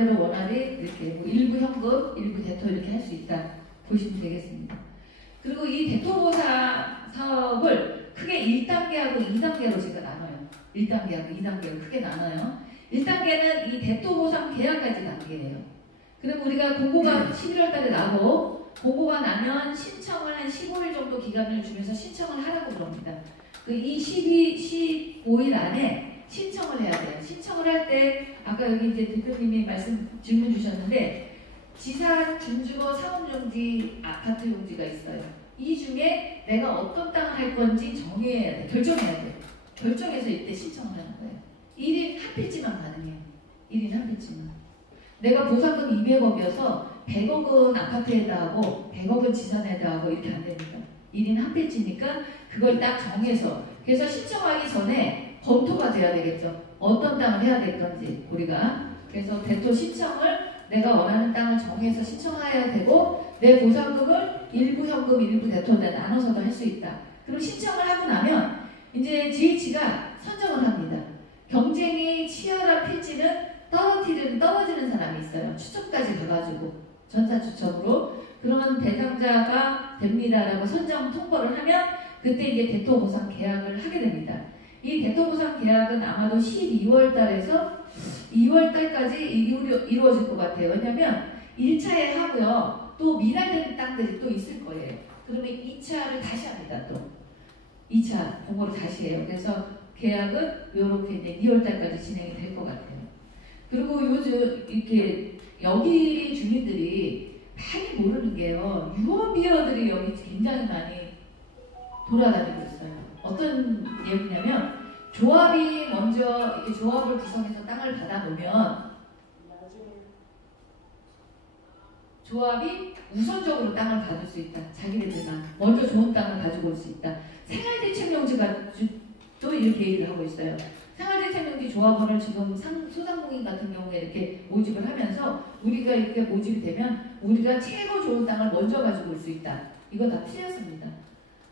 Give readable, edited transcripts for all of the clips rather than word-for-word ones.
마음대로 원활히 이렇게 뭐 일부 현금, 일부 대토 이렇게 할 수 있다 보시면 되겠습니다. 그리고 이 대토보상 사업을 크게 1단계하고 2단계로 제가 나눠요. 1단계하고 2단계로 크게 나눠요. 1단계는 이 대토보상 계약까지 단계예요. 그럼 우리가 공고가 11월 달에 나고 공고가 나면 신청을 한 15일 정도 기간을 주면서 신청을 하라고 그럽니다. 이 15일 안에 신청을 해야 돼요. 신청을 할 때 아까 여기 이제 대표님이 질문 주셨는데 지산, 준주거, 상업용지, 아파트 용지가 있어요. 이 중에 내가 어떤 땅을 할 건지 정해야 돼. 결정해야 돼. 결정해서 이때 신청을 하는 거예요. 1인 한 필지만 가능해요. 1인 한 필지만. 내가 보상금 200억이어서 100억은 아파트에다 하고 100억은 지산에다 하고 이렇게 안 됩니다. 1인 한 필지니까 그걸 딱 정해서 그래서 신청하기 전에 검토가 돼야 되겠죠. 어떤 땅을 해야 될 건지 우리가. 그래서 대토 신청을 내가 원하는 땅을 정해서 신청해야 되고 내 보상금을 일부 현금, 일부 대토에 나눠서도 할 수 있다. 그럼 신청을 하고 나면 이제 GH가 선정을 합니다. 경쟁이 치열한 필지는 떨어지는 사람이 있어요. 추첨까지 가가지고 전자추첨으로 그러면 대상자가 됩니다라고 선정 통보를 하면 그때 이제 대토보상 계약을 하게 됩니다. 이 대토보상 계약은 아마도 12월 달에서 2월 달까지 이루어질 것 같아요. 왜냐면 1차에 하고요. 또 미달되는 땅들이 또 있을 거예요. 그러면 2차를 다시 합니다. 또 2차 공고를 다시 해요. 그래서 계약은 이렇게 이제 2월 달까지 진행이 될 것 같아요. 그리고 요즘 이렇게 여기 주민들이 많이 모르는 게요. 유언비어들이 여기 굉장히 많이 돌아다니고 있어요. 어떤 얘기냐면 조합이 먼저 이렇게 조합을 구성해서 땅을 받아놓으면 조합이 우선적으로 땅을 받을 수 있다. 자기네들만 먼저 좋은 땅을 가지고 올 수 있다. 생활대책용지가 또 이렇게 얘기를 하고 있어요. 생활대책용지 조합원을 지금 소상공인 같은 경우에 이렇게 모집을 하면서 우리가 이렇게 모집이 되면 우리가 최고 좋은 땅을 먼저 가지고 올 수 있다. 이거 다 틀렸습니다.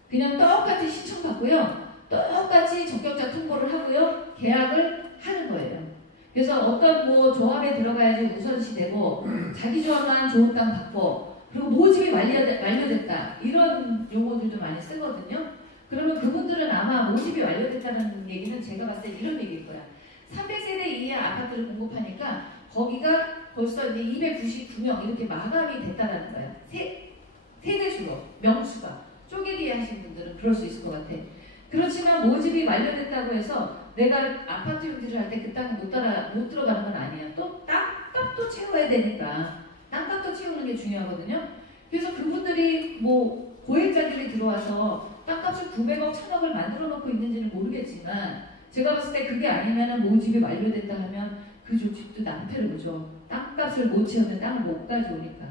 그냥 똑같이 신청받고요. 똑같이 적격자 통보를 하고요. 계약을 하는 거예요. 그래서 어떤 뭐 조합에 들어가야지 우선시 되고 자기 조합만 좋은 땅 받고 그리고 모집이 완료됐다. 이런 용어들도 많이 쓰거든요. 그러면 그분들은 아마 모집이 완료됐다는 얘기는 제가 봤을 때 이런 얘기일 거야. 300세대 이하 아파트를 공급하니까 거기가 벌써 이제 299명 이렇게 마감이 됐다는 거야. 세대수로, 명수가. 쪼개기 하신 분들은 그럴 수 있을 것 같아. 그렇지만 모집이 완료됐다고 해서 내가 아파트 용지를 할 때 그 땅에 못 들어가는 건 아니에요. 또 땅값도 채워야 되니까 땅값도 채우는 게 중요하거든요. 그래서 그분들이 뭐 고액자들이 들어와서 땅값을 900억, 1000억을 만들어 놓고 있는지는 모르겠지만 제가 봤을 때 그게 아니면 모집이 완료됐다 하면 그 조직도 낭패를 보죠. 땅값을 못 채우면 땅을 못 가져오니까.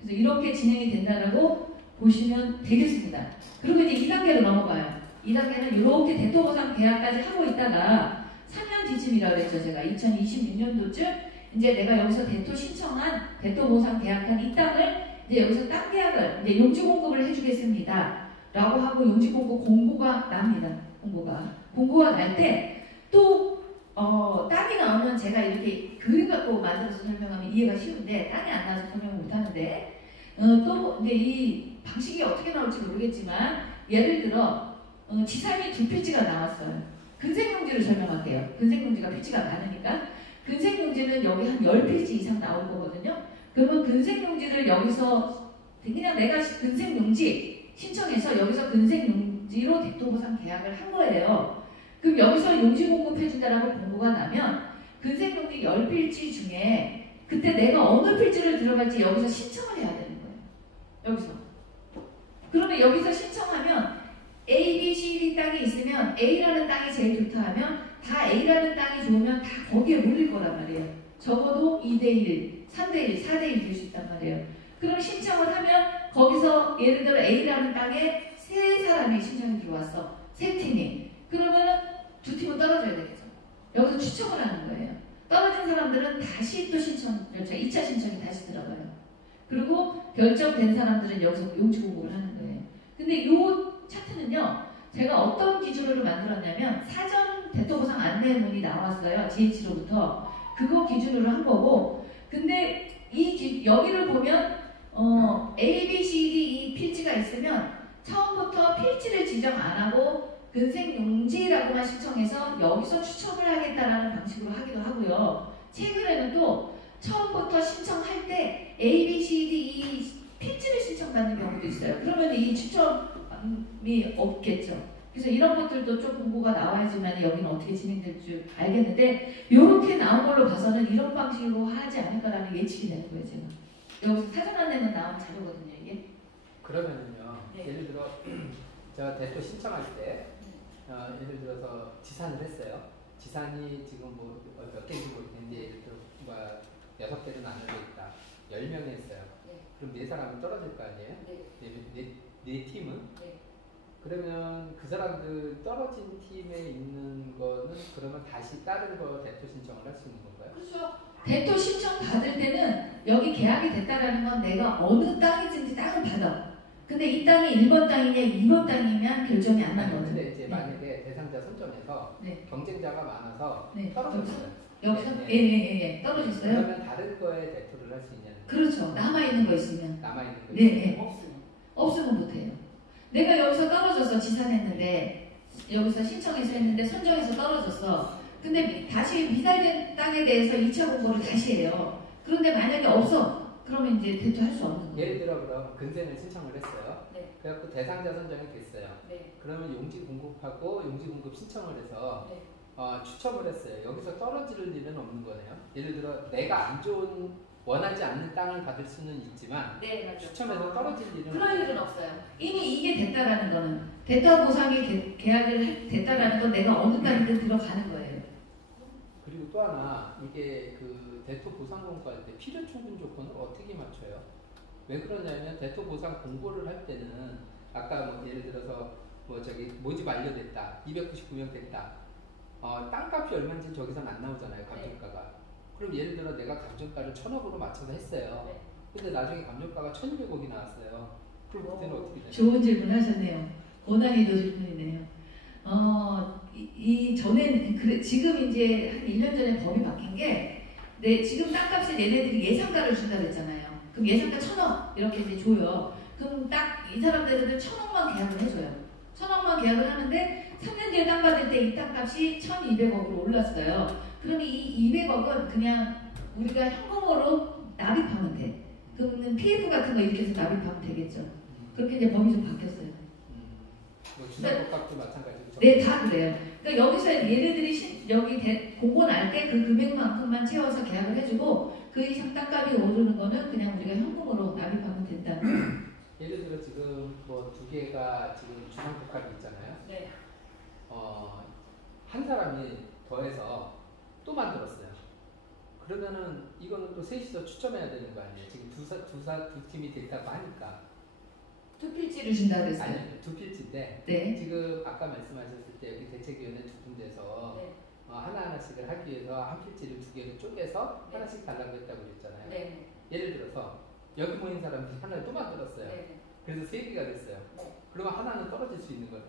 그래서 이렇게 진행이 된다라고 보시면 되겠습니다. 그리고 이제 2단계로 넘어가요. 2단계는 이렇게 대토보상 계약까지 하고 있다가 3년 뒤쯤이라고 했죠. 제가 2026년도쯤 이제 내가 여기서 대토 신청한 대토보상 계약한 이 땅을 이제 여기서 땅 계약을 이제 용지 공급을 해주겠습니다. 라고 하고 용지 공고가 납니다. 공고가 날 때 또 땅이 나오면 제가 이렇게 그림 갖고 만들어서 설명하면 이해가 쉬운데 땅이 안 나와서 설명을 못 하는데 또 이제 이 방식이 어떻게 나올지 모르겠지만 예를 들어 지산이 2필지가 나왔어요. 근생용지를 설명할게요. 근생용지가 필지가 많으니까 근생용지는 여기 한 10필지 이상 나올 거거든요. 그러면 근생용지를 여기서 그냥 내가 근생용지 신청해서 여기서 근생용지로 대토보상 계약을 한 거예요. 그럼 여기서 용지 공급해준다라고 공고가 나면 근생용지 10필지 중에 그때 내가 어느 필지를 들어갈지 여기서 신청을 해야 되는 거예요. 여기서. 그러면 여기서 신청하면 A, B, C, D 땅이 있으면 A라는 땅이 제일 좋다 하면 다 A라는 땅이 좋으면 다 거기에 몰릴 거란 말이에요. 적어도 2대1, 3대1, 4대1 될 수 있단 말이에요. 그럼 신청을 하면 거기서 예를 들어 A라는 땅에 3사람이 신청이 들어왔어. 3팀이. 그러면 2팀은 떨어져야 되겠죠. 여기서 추첨을 하는 거예요. 떨어진 사람들은 다시 또 신청, 2차 신청이 다시 들어가요. 그리고 결정된 사람들은 여기서 용지 공급을 하는 거예요. 근데 이 차트는요, 제가 어떤 기준으로 만들었냐면 사전 대토보상 안내문이 나왔어요. GH로부터. 그거 기준으로 한 거고 여기를 보면 A, B, C, D, E 필지가 있으면 처음부터 필지를 지정 안 하고 근생용지라고만 신청해서 여기서 추첨을 하겠다라는 방식으로 하기도 하고요. 최근에는 또 처음부터 신청할 때 A, B, C, D, E 필지를 신청받는 경우도 있어요. 그러면 이 추첨이 없겠죠. 그래서 이런 것들도 좀 공고가 나와야지만 여기는 어떻게 진행될 줄 알겠는데 이렇게 나온 걸로 봐서는 이런 방식으로 하지 않을까라는 예측이 되는 거예요. 제가 여기서 사전 안내는 나온 자료거든요. 이게 그러면은요. 네. 예를 들어 제가 대토 신청할 때 예를 들어서 지산을 했어요. 지산이 지금 뭐 몇 개인지 모르겠는데 예를 들어 6개로 나눠져 있다. 10명이 했어요. 네. 그럼 4사람은 떨어질 거 아니에요? 네 팀은? 네. 그러면 그 사람들 떨어진 팀에 있는 거는 그러면 다시 다른 거 대토 신청을 할 수 있는 건가요? 그렇죠. 대토 신청 받을 때는 여기 계약이 됐다라는 건 내가 어느 땅이든지 땅을 받아. 근데 이 땅이 1번 땅이냐 2번 땅이면 결정이 안 나거든요. 근데 이제 만약에 대상자 선정에서 네. 경쟁자가 많아서 네. 떨어졌어요. 여기서 네. 예. 떨어졌어요? 그러면 다른 거에 대토를 할 수 있냐는 그렇죠. 남아있는 거 있으면. 남아있는 거 네. 있으면 없으면 못해요. 내가 여기서 떨어져서 지산했는데 여기서 신청해서 했는데 선정해서 떨어졌어. 근데 다시 미달된 땅에 대해서 2차 공고를 다시 해요. 그런데 만약에 없어. 그러면 이제 대토할 수 없는 거예요. 예를 들어 그럼 근생을 신청을 했어요. 네. 그래갖고 대상자 선정이 됐어요. 네. 그러면 용지 공급하고 용지 공급 신청을 해서 네. 추첨을 했어요. 여기서 떨어질 일은 없는 거네요. 예를 들어 내가 안 좋은 원하지 않는 땅을 받을 수는 있지만 네, 맞죠. 추첨해서 떨어질 일은 그럴 일은 없어요. 이미 이게 됐다라는 거는 대토 보상이 계약을 됐다라는 건 내가 어느 땅이든 들어가는 거예요. 그리고 또 하나 이게 그 대토 보상 공고할 때 필요 충분 조건을 어떻게 맞춰요? 왜 그러냐면 대토 보상 공고를 할 때는 아까 뭐 예를 들어서 뭐 저기 모집 완료됐다, 299명 됐다, 땅값이 얼마인지 저기서는 안 나오잖아요, 감정가가. 그럼 예를 들어 내가 감정가를 1,000억으로 맞춰서 했어요. 네. 근데 나중에 감정가가 1,200억이 나왔어요. 그럼 그때는 어떻게 되나요? 좋은 질문 하셨네요. 고난이도 질문이네요. 전에 지금 이제 한 1년 전에 법이 바뀐 게 지금 땅값을 얘네들이 예상가를 준다 그랬잖아요. 그럼 예상가 1,000억 이렇게 이제 줘요. 그럼 딱 이 사람들은 1,000억만 계약을 해줘요. 1,000억만 계약을 하는데 3년 뒤에 땅 받을 때 이 땅값이 1,200억으로 올랐어요. 그럼 이 200억은 그냥 우리가 현금으로 납입하면 돼. 그러면 PF 같은 거 이렇게 해서 납입하면 되겠죠. 그렇게 이제 법이 좀 바뀌었어요. 뭐 주상복합도 마찬가지고. 네, 다 그래요. 그러니까 여기서 얘네들이 여기 공고 날 때 그 금액만큼만 채워서 계약을 해주고 그 이상 땅값이 오르는 거는 그냥 우리가 현금으로 납입하면 된다. 예를 들어 지금 뭐 2개가 지금 주상복합이 있잖아요. 네. 한 사람이 더해서 또 만들었어요. 그러면은 이거는 또 셋이서 추첨해야 되는 거 아니에요? 지금 두 팀이 됐다고 하니까. 두 필지를 준다 그랬어요. 아니요, 두 필지인데 네. 지금 아까 말씀하셨을 때 여기 대책위원회 두 군데서 네. 하나하나씩을 하기 위해서 한 필지를 2개를 쪼개서 네. 하나씩 달라고 했다고 그랬잖아요. 네. 예를 들어서 여기 모인 사람들이 하나를 또 만들었어요. 네. 그래서 3개가 됐어요. 네. 그러면 하나는 떨어질 수 있는 거예요?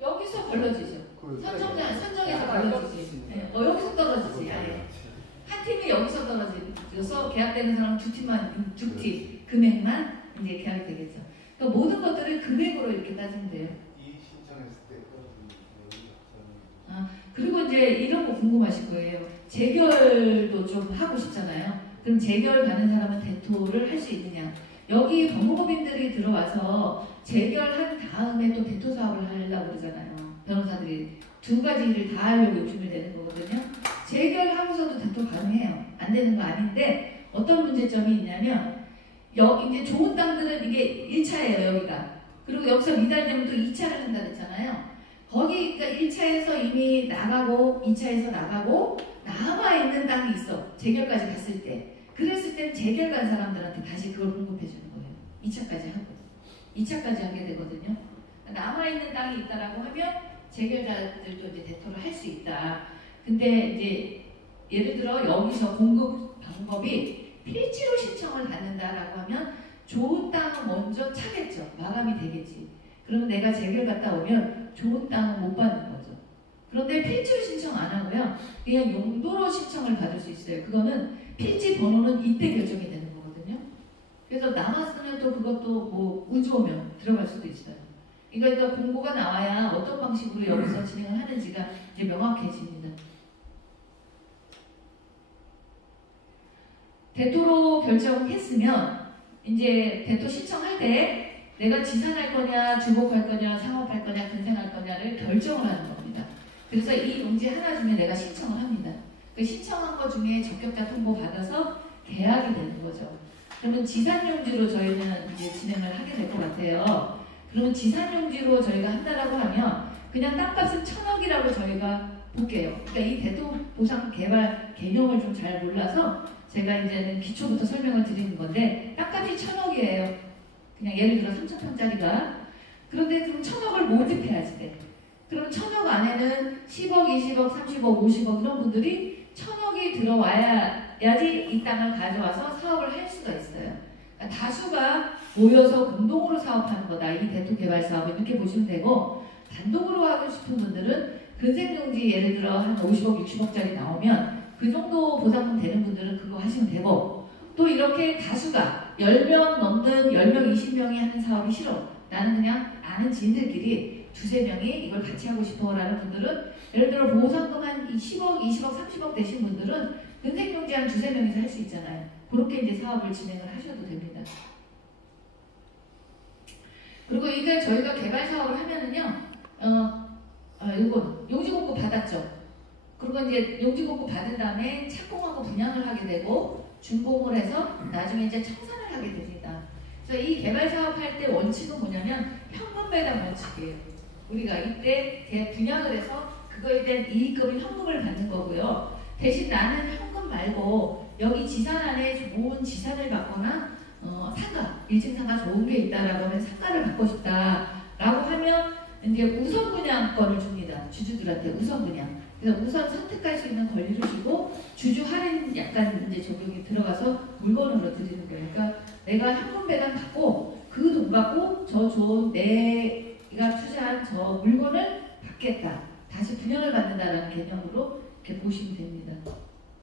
여기서 걸러지죠. 선정에서 걸러지지. 네. 여기서 떨어지지. 아예. 한 팀이 여기서 떨어져서 계약되는 사람 두 팀만, 두 팀 금액만 이제 계약이 되겠죠. 그러니까 모든 것들을 금액으로 이렇게 따지면 돼요. 이 신청했을 때 그리고 이제 이런 거 궁금하실 거예요. 재결도 좀 하고 싶잖아요. 그럼 재결 가는 사람은 대토를 할 수 있느냐? 여기 법무법인들이 들어와서 재결한 다음에 또 대토 사업을 하려고 그러잖아요. 변호사들이 두 가지를 다 하려고 요즘에 내는 거거든요. 재결하고서도 대토 가능해요. 안 되는 거 아닌데 어떤 문제점이 있냐면 이제 좋은 땅들은 이게 1차예요, 여기가. 그리고 여기서 미달되면 또 2차를 한다 그랬잖아요. 거기 그러니까 1차에서 이미 나가고 2차에서 나가고 남아있는 땅이 있어. 재결까지 갔을 때. 그랬을 땐 재결 간 사람들한테 다시 그걸 공급해 주는 거예요. 2차까지 하고. 2차까지 하게 되거든요. 남아있는 땅이 있다라고 하면 재결자들도 이제 대토를 할 수 있다. 근데 이제 예를 들어 여기서 공급 방법이 필지로 신청을 받는다라고 하면 좋은 땅은 먼저 차겠죠. 마감이 되겠지. 그럼 내가 재결 갔다 오면 좋은 땅은 못 받는 거죠. 그런데 필지로 신청 안 하고요. 그냥 용도로 신청을 받을 수 있어요. 그거는 필지 번호는 이때 결정이 되는 거거든요. 그래서 남았으면 또 그것도 뭐 운 좋으면 들어갈 수도 있어요. 그러니까 공고가 나와야 어떤 방식으로 여기서 진행을 하는지가 이제 명확해집니다. 대토로 결정했으면 이제 대토 신청할 때 내가 지산할 거냐, 주복할 거냐, 상업할 거냐, 근생할 거냐를 결정을 하는 겁니다. 그래서 이 용지 하나 중에 내가 신청을 합니다. 그 신청한 것 중에 적격자 통보 받아서 계약이 되는 거죠. 그러면 지산용지로 저희는 이제 진행을 하게 될 것 같아요. 그러면 지산용지로 저희가 한다라고 하면 그냥 땅값은 1,000억이라고 저희가 볼게요. 그러니까 이 대토 보상 개발 개념을 좀 잘 몰라서 제가 이제는 기초부터 설명을 드리는 건데 땅값이 1,000억이에요. 그냥 예를 들어 3,000평짜리가. 그런데 그럼 1,000억을 모집해야지 돼. 그럼 1,000억 안에는 10억, 20억, 30억, 50억 이런 분들이 1,000억이 들어와야지 이 땅을 가져와서 사업을 할 수가 있어요. 그러니까 다수가 모여서 공동으로 사업하는 거다. 이 대토 개발 사업은 이렇게 보시면 되고, 단독으로 하고 싶은 분들은 근생용지 예를 들어 한 50억, 60억짜리 나오면 그 정도 보상금 되는 분들은 그거 하시면 되고, 또 이렇게 다수가 10명 넘는 10명, 20명이 하는 사업이 싫어. 나는 그냥 아는 지인들끼리 두세 명이 이걸 같이 하고 싶어 라는 분들은 예를 들어 보상금 한 10억, 20억, 30억 되신 분들은 근생용지 한 두세 명이서 할 수 있잖아요. 그렇게 이제 사업을 진행을 하셔도 됩니다. 그리고 이제 저희가 개발 사업을 하면은요, 이거 용지 공고 받았죠. 그리고 이제 용지 공고 받은 다음에 착공하고 분양을 하게 되고 준공을 해서 나중에 이제 청산을 하게 됩니다. 그래서 이 개발 사업 할 때 원칙은 뭐냐면 현금 배당 원칙이에요. 우리가 이때 분양을 해서 그거에 대한 이익금을 현금을 받는 거고요. 대신 나는 현금 말고 여기 지산 안에 좋은 지산을 받거나 상가, 1층 상가 좋은 게 있다라고 하면 상가를 받고 싶다라고 하면 이제 우선 분양권을 줍니다. 주주들한테 우선 분양. 그래서 우선 선택할 수 있는 권리를 주고 주주 할인 약간 이제 적용이 들어가서 물건으로 드리는 거예요. 그러니까 내가 현금 배당 받고 그 돈 받고 저 좋은 내가 투자한 저 물건을 받겠다. 다시 분양을 받는다라는 개념으로 이렇게 보시면 됩니다.